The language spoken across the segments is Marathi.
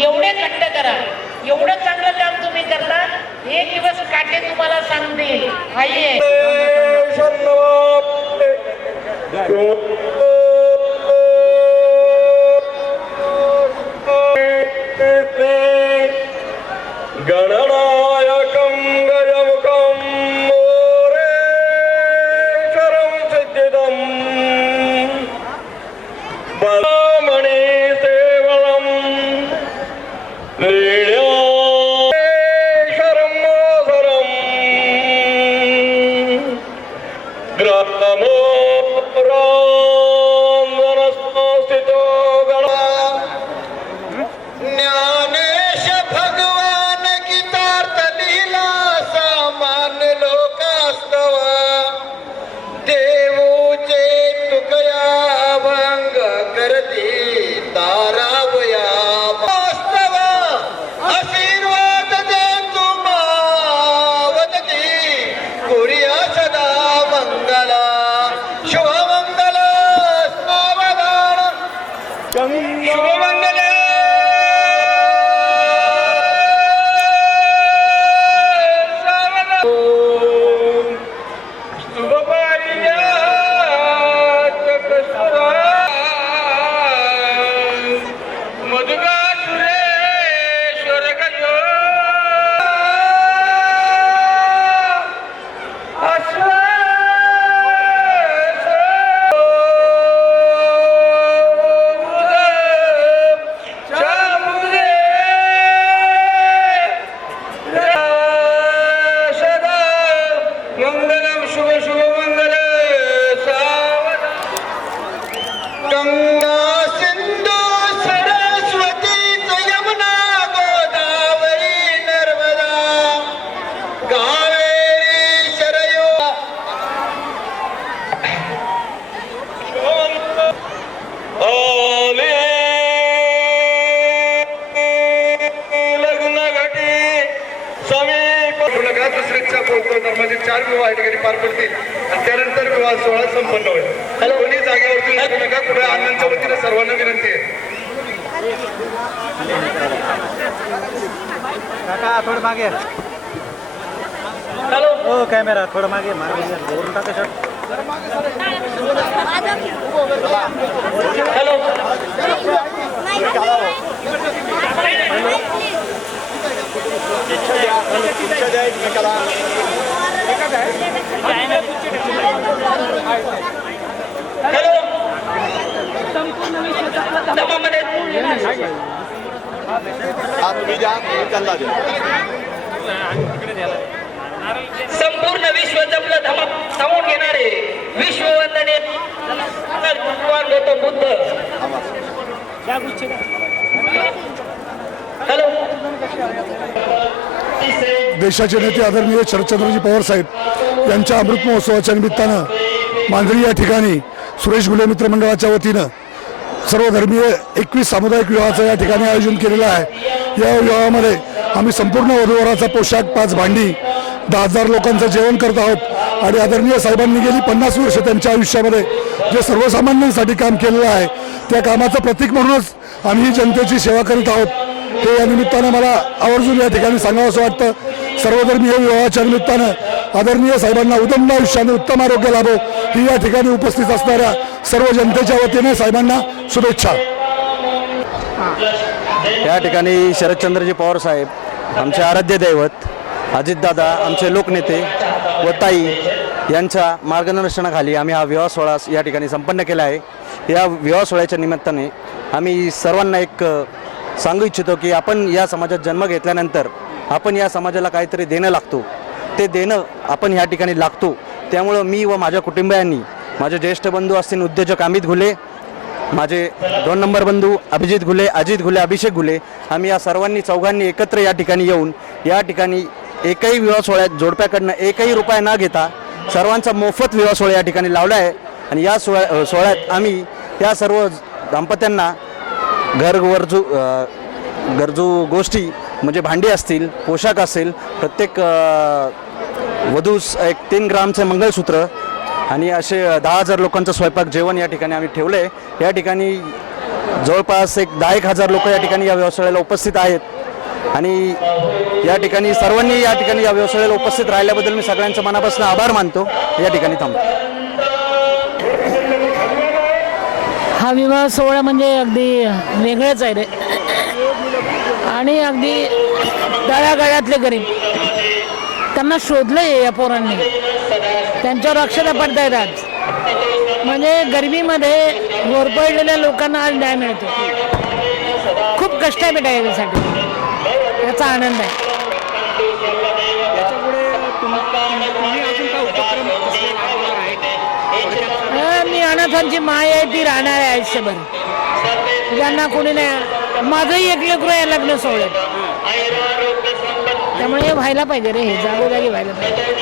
एवढे घट्ट करा एवढं चांगलं काम तुम्ही करता एक दिवस काटे तुम्हाला सांगतील आइये তারা समीप नगरात दुसऱ्याच्या धर्माचे चार विवाह या ठिकाणी पार पडतील. आणि त्यानंतर विवाह सोहळा संपन्न होईल. कोणी जागेवरती लागू नका कुठे आनंदच्या वतीने सर्वांना विनंती आहे. थोडं मागे हो कॅमेरा थोडं मागे मागे वरून टाका हॅलो. संपूर्ण विश्व जपलं धमक थांबून घेणारे विश्ववंदने भगवान गौतम बुद्ध. हॅलो. देशाचे नेते आदरणीय शरदचंद्रजी पवार साहेब यांच्या अमृत महोत्सवाच्या निमित्तानं मांजरी या ठिकाणी सुरेश गुले मित्र मंडळाच्या वतीनं सर्वधर्मीय एकवीस सामुदायिक विवाहाचं या ठिकाणी आयोजन केलेलं आहे. या विवाहामध्ये आम्ही संपूर्ण वधूवराचा पोशाख पाच भांडी दहा हजार लोकांचं जेवण करत आहोत. आणि आदरणीय साहेबांनी गेली पन्नास वर्ष त्यांच्या आयुष्यामध्ये जे सर्वसामान्यांसाठी काम केलेलं आहे त्या कामाचं प्रतीक म्हणूनच आम्ही ही जनतेची सेवा करीत आहोत. हे या निमित्तानं मला आवर्जून या ठिकाणी सांगावं असं वाटतं. सर्वधर्मीय विवाहाच्या निमित्तानं आदरणीय साहेबांना उदंड आयुष्याने उत्तम आरोग्य लाभो ही या ठिकाणी उपस्थित असणाऱ्या सर्व जनतेच्या वतीने साहेबांना शुभेच्छा. या ठिकाणी शरदचंद्रजी पवार साहेब आमचे आराध्य दैवत अजितदादा आमचे लोकनेते व ताई यांच्या मार्गदर्शनाखाली आम्ही हा विवाह सोहळा या ठिकाणी संपन्न केला आहे. या विवाह सोहळ्याच्या निमित्ताने आम्ही सर्वांना एक सांगू इच्छितो की आपण या समाजात जन्म घेतल्यानंतर आपण या समाजाला काहीतरी देणं लागतो. ते देणं आपण ह्या ठिकाणी लागतो. त्यामुळं मी व माझ्या कुटुंबियांनी माझे ज्येष्ठ बंधू असतील उद्योजक अमित घुले माझे दोन नंबर बंधू अभिजित घुले अजित घुले अभिषेक घुले आम्ही या सर्वांनी चौघांनी एकत्र या ठिकाणी येऊन या ठिकाणी एकही विवाह सोहळ्यात जोडप्याकडनं एकही रुपया न घेता सर्वांचा मोफत विवाह सोहळा या ठिकाणी लावला आहे. आणि या सोहळ्या सोहळ्यात आम्ही या सर्व दाम्पत्यांना घर गरजू गरजू गोष्टी म्हणजे भांडी असतील पोशाख असेल प्रत्येक वधूस एक तीन ग्रामचे मंगळसूत्र आणि असे दहा हजार लोकांचं स्वयंपाक जेवण या ठिकाणी आम्ही ठेवलं आहे या ठिकाणी जवळपास एक दहा एक हजार लोक या ठिकाणी या व्यवसायाला उपस्थित आहेत. आणि या ठिकाणी सर्वांनी या ठिकाणी या व्यवसायाला उपस्थित राहिल्याबद्दल मी सगळ्यांचं मनापासून आभार मानतो. या ठिकाणी थांबतो हा विवाह सोहळा म्हणजे अगदी वेगळाच आहे रे. आणि अगदी तळागाळ्यातले गरीब. त्यांना शोधलंय या पोरांनी. त्यांच्यावर अक्षरं पडतायत आज म्हणजे गरिबीमध्ये घोरपडलेल्या लोकांना आज न्याय मिळतो. खूप कष्ट आहे याच्यासाठी. याचा आनंद आहे. मी अनाथांची माय आहे ती राहणार आहे आयुष्यभर. ज्यांना कोणी नाही माझंही एक लेकरू आहे लग्न सोहळ्यात त्यामुळे हे व्हायला पाहिजे रे हे जागोजागी व्हायला पाहिजे.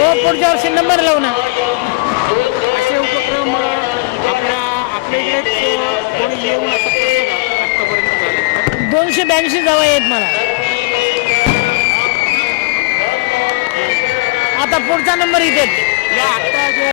हो पुढच्या वर्षी नंबर लावू ना. असे उपक्रम आपल्या आपल्या इकडे कोणी येऊन असं करतं का? आत्तापर्यंत झाले. दोनशे ब्याऐंशी जावं आहेत मला. आता पुढचा नंबर इथे. या आत्ता जे